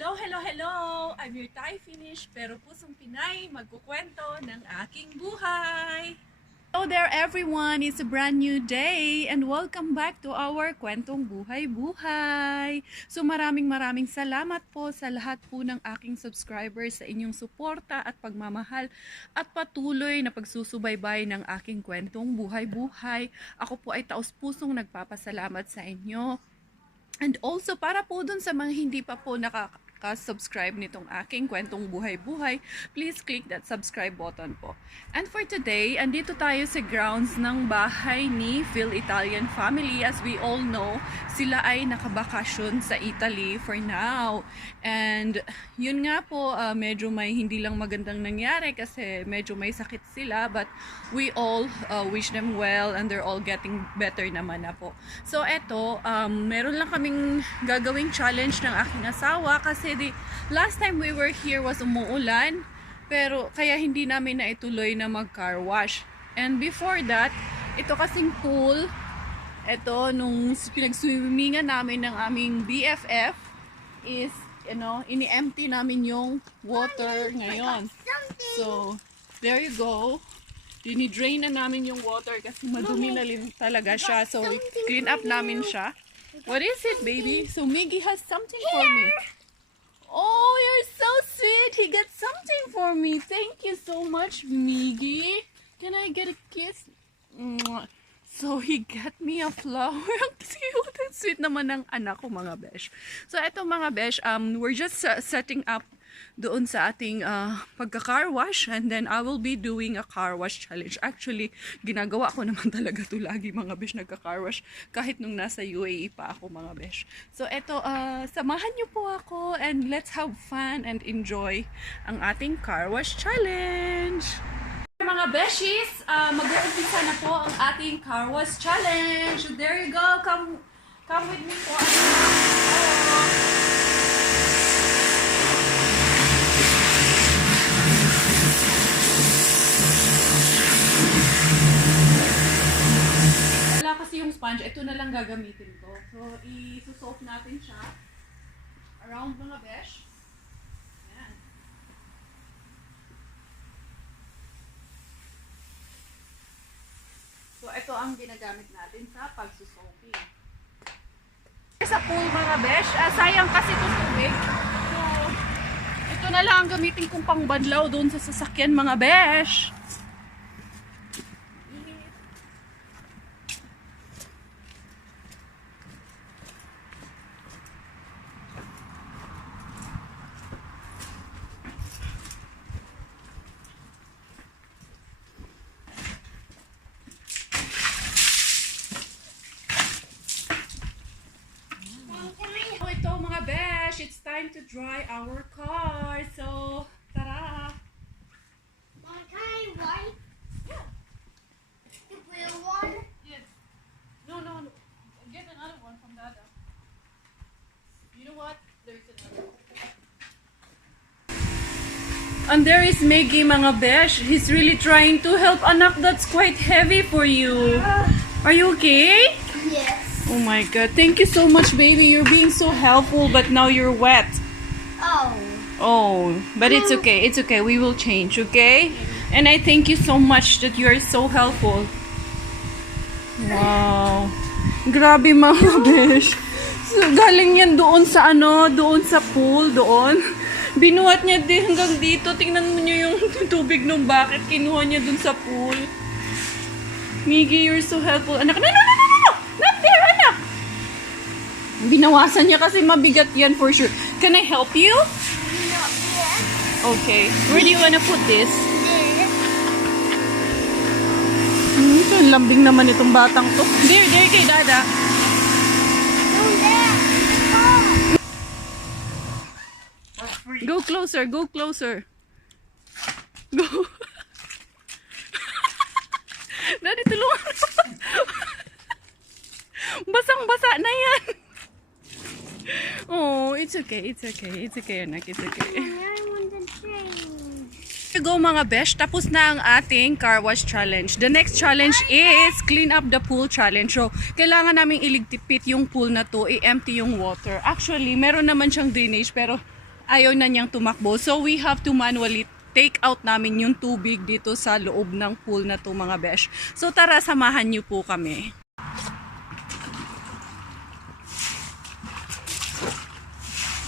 Hello, hello, hello! I'm your Thai Finish, pero pusong Pinay, magkukwento ng aking buhay! Hello there everyone! It's a brand new day and welcome back to our Kwentong Buhay Buhay! So maraming salamat po sa lahat po ng aking subscribers sa inyong suporta at pagmamahal at patuloy na pagsusubaybay ng aking Kwentong Buhay Buhay. Ako po ay taos-pusong nagpapasalamat sa inyo. And also, para po dun sa mga hindi pa po nakaka-subscribe nitong aking Kwentong Buhay-Buhay, please click that subscribe button po. And for today, andito tayo sa grounds ng bahay ni Phil Italian family. As we all know, sila ay nakabakasyon sa Italy for now. And yun nga po, medyo may hindi lang magandang nangyari kasi medyo may sakit sila. But we all wish them well and they're all getting better naman na po. So eto, meron lang kaming gagawing challenge ng aking asawa kasi the last time we were here was umuulan, pero kaya hindi namin na ituloy na mag car wash. And before that, ito kasing pool, ito nung pinag-swimmingan namin ng aming BFF is, ini-empty namin yung water ngayon. So, there you go. Dini-drain na namin yung water kasi madumi na talaga siya. So, clean up namin siya. What is it, baby? So, Miggy has something for me. Oh, you're so sweet. He got something for me. Thank you so much, Miggy. Can I get a kiss? So, he got me a flower. Ang cute. Ang sweet naman ng anak ko, mga besh. So, eto mga besh, we're just setting up doon sa ating pagka-car wash, and then I will be doing a car wash challenge. Actually, ginagawa ko naman talaga to lagi, mga besh, nagka-car wash kahit nung nasa UAE pa ako, mga besh. So eto, samahan niyo po ako and let's have fun and enjoy ang ating car wash challenge. Mga beshies, mag-uumpisa na po ang ating car wash challenge. There you go. Come with me po. Kasi yung sponge, ito na lang gagamitin ko. So, i-soak natin siya around mga besh. Ayan. So, ito ang ginagamit natin sa pagsusoaking. Sa pool mga besh, sayang kasi ito tubig. So, ito na lang ang gamitin kong pangbanlaw doon sa sasakyan mga besh. It's time to dry our car. So, tara! Mom, can I wipe? Yeah. The blue one? Yes. No. Get another one from Dada. You know what? There's another one. And there is Maggie, mga besh. He's really trying to help anak. That's quite heavy for you. Are you okay? Yes. Oh my god. Thank you so much, baby. You're being so helpful, but now you're wet. Oh, but it's okay. It's okay. We will change, okay? And I thank you so much that you are so helpful. Wow. Grabe mga besh. So, galing yan doon sa doon sa pool, doon. Binuhat niya din hanggang dito. Tingnan mo niyo yung tubig ng bucket. Kinuha niya doon sa pool. Miggy, you're so helpful. Anak, no! Not there, anak! Binawasan niya kasi mabigat yan for sure. Can I help you? No, yes. Okay. Where do you wanna put this? There. Ito, lambing naman itong batang to. There kay Dada. No, there. Oh. Go closer. Go. Daddy, tulungan. Basang-basa na yan. Oh, it's okay, anak. It's okay. I want to change. Go mga besh, tapos na ang ating car wash challenge. The next challenge is clean up the pool challenge. So, kailangan naming iligpit yung pool na to, i-empty yung water. Actually, meron naman siyang drainage, pero ayaw na niyang tumakbo. So we have to manually take out namin yung tubig dito sa loob ng pool na to mga besh. So tara, samahan niyo po kami.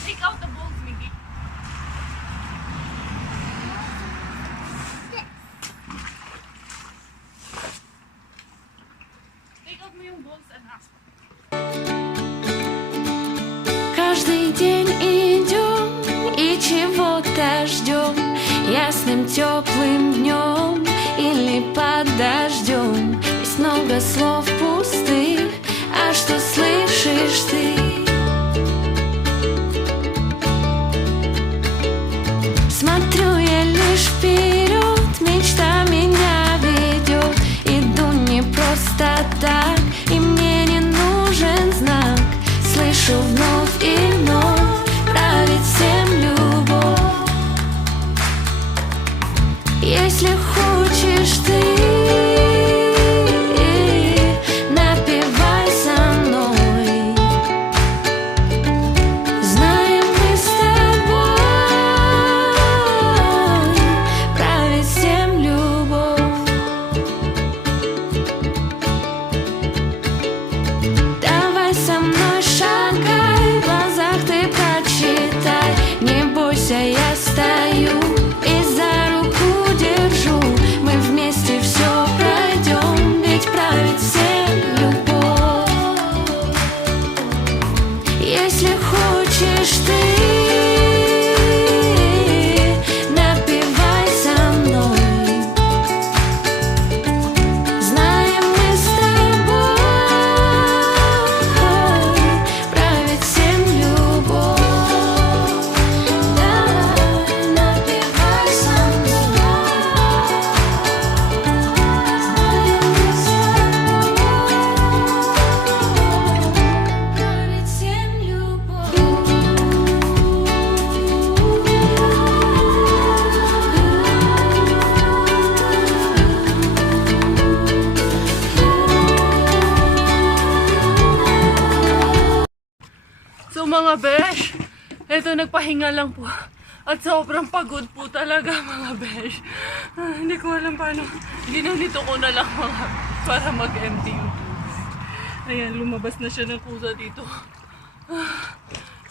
Take out the balls, Miggy. Take out mo yung balls and ask. Каждый день идем и чего-то ждем, ясным теплым днем или под дождем. Есть много слов пустых, а что слышишь ты? Смотрю я лишь вперед, мечта меня ведет. Иду не просто так, и мне не нужен знак. Слышу вновь и вновь, правит всем любовь. Если хочешь ты, напевай со мной. Знаем мы с тобой, правит всем любовь. Давай со мной шагай, в глазах ты прочитай. Не бойся, я стою и за руку держу. Мы вместе все пройдем, ведь правит всем любовь. Если хочешь ты, напевай со мной. Знаем мы с тобой, правит всем любовь. Давай, напевай со мной. Знаем мы с тобой, правит всем So mga besh, eto nagpahinga lang po. At sobrang pagod po talaga mga besh. Hindi ko alam paano. Ginanito ko na lang mga para mag-empty yung tubig. Ayan, lumabas na siya ng kusa dito.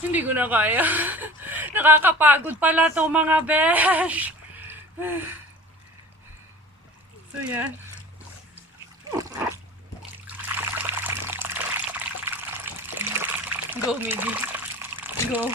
Hindi ko na kaya. Nakakapagod pala to mga besh. So yan. Go, Miggy. Go.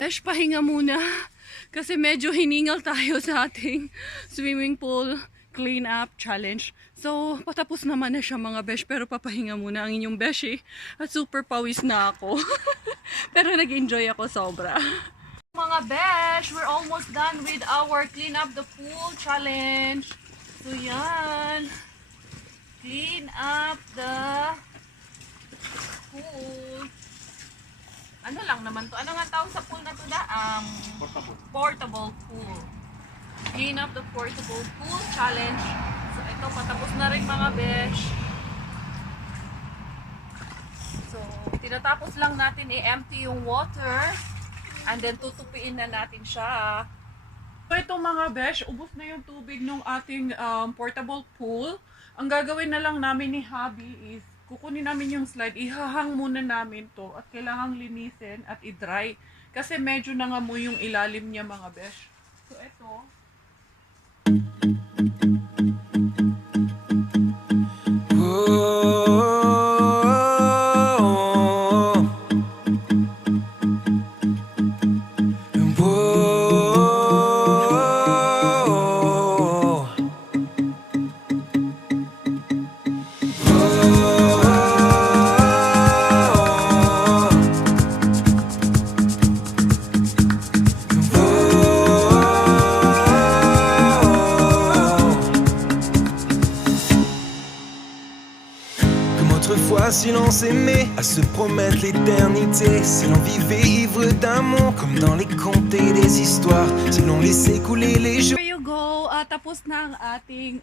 Besh, pahinga muna. Kasi medyo hiningal tayo sa ating swimming pool clean up challenge. So, patapos naman na siya mga besh. Pero papahinga muna ang inyong beshi. At super pawis na ako. Pero nag-enjoy ako sobra. Mga besh, we're almost done with our clean up the pool challenge. So, yan. Clean up the pool. Ano lang naman to? Ano nga tawag sa pool na to da? Portable pool. Clean up the portable pool challenge. So, ito, patapos na rin mga besh. So, tinatapos lang natin i-empty yung water. And then, tutupiin na natin siya. So, ito mga besh, ubos na yung tubig ng ating portable pool. Ang gagawin na lang namin ni Hubby is kukunin namin yung slide, ihahang muna namin to at kailangang linisin at i-dry kasi medyo nangamoy yung ilalim niya mga besh. So ito, Autrefois, si l'on s'aimait, à se promettre l'éternité, si l'on vivait ivre d'amour, comme dans les contes et les histoires, si l'on laissait couler les jours. There you go. Tapos na ang ating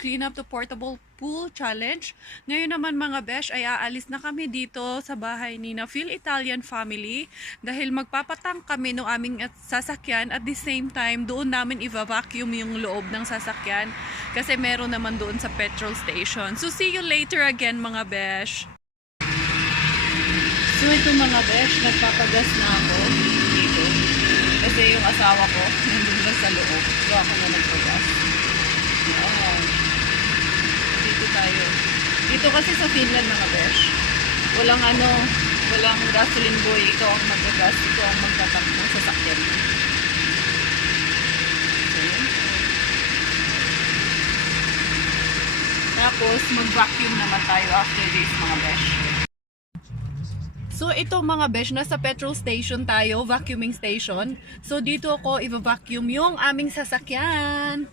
Clean Up the Portable Pool Challenge. Ngayon naman mga besh, ay aalis na kami dito sa bahay ni na Phil Italian family dahil magpapatang kami ng aming sasakyan at the same time doon namin i-vacuum yung loob ng sasakyan kasi meron naman doon sa petrol station. So see you later again mga besh. So ito mga besh, nagpapagas na ako dito. Kasi yung asawa ko, nandun ba sa loob. So ako na nagpagas. Yan. Dito tayo. Dito kasi sa Finland mga besh, walang gasoline boy. Ikaw ang magagas. Ikaw ang magtatakbo sa sakyan. So yun. Tapos mag-vacuum naman tayo after this mga besh. So ito mga besh, nasa petrol station tayo, vacuuming station. So dito ako i-vacuum yung aming sasakyan.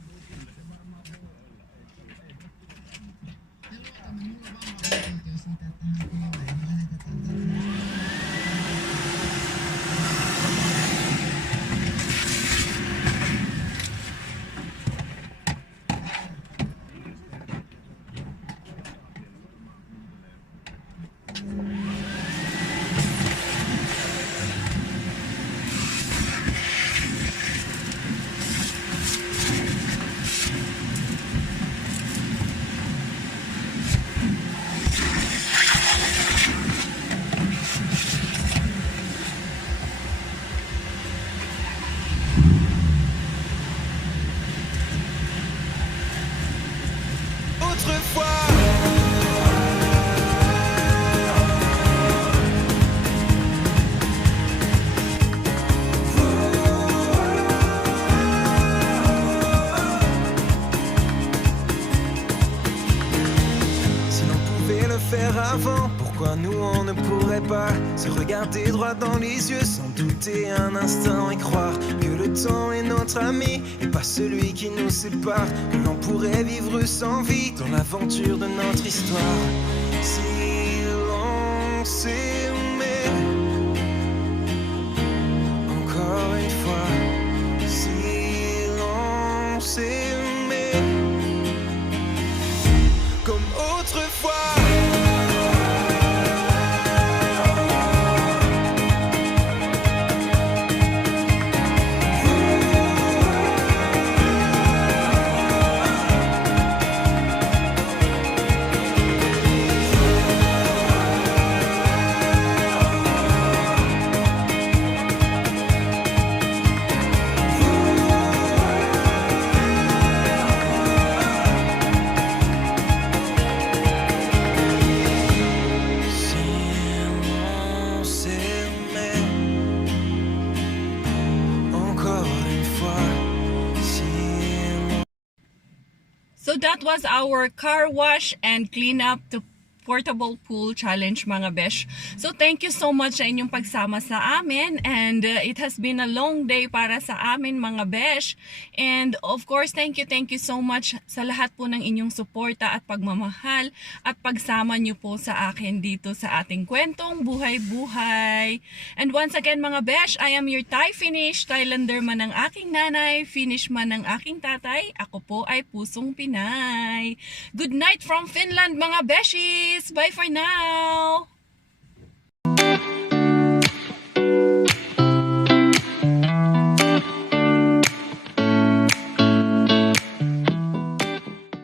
Autrefois, si l'on pouvait le faire avant, pourquoi nous on ne pourrait pas se regarder droit dans les yeux sans douter un instant et croire que le temps est notre ami et pas celui qui nous sépare, que l'on pourrait vivre sans vie dans l'aventure de notre histoire. Si l'on s'aimait encore une fois, si l'on s'aimait comme autrefois. So that was our car wash and clean up the portable pool challenge mga besh. So thank you so much sa inyong pagsama sa amin and it has been a long day para sa amin mga besh. And of course thank you so much sa lahat po ng inyong suporta at pagmamahal at pagsama niyo po sa akin dito sa ating kwentong buhay-buhay. And once again mga besh, I am your Thai Finnish, Thailander man ang aking nanay, Finnish man ang aking tatay, ako po ay pusong Pinay. Good night from Finland mga beshies! Bye for now!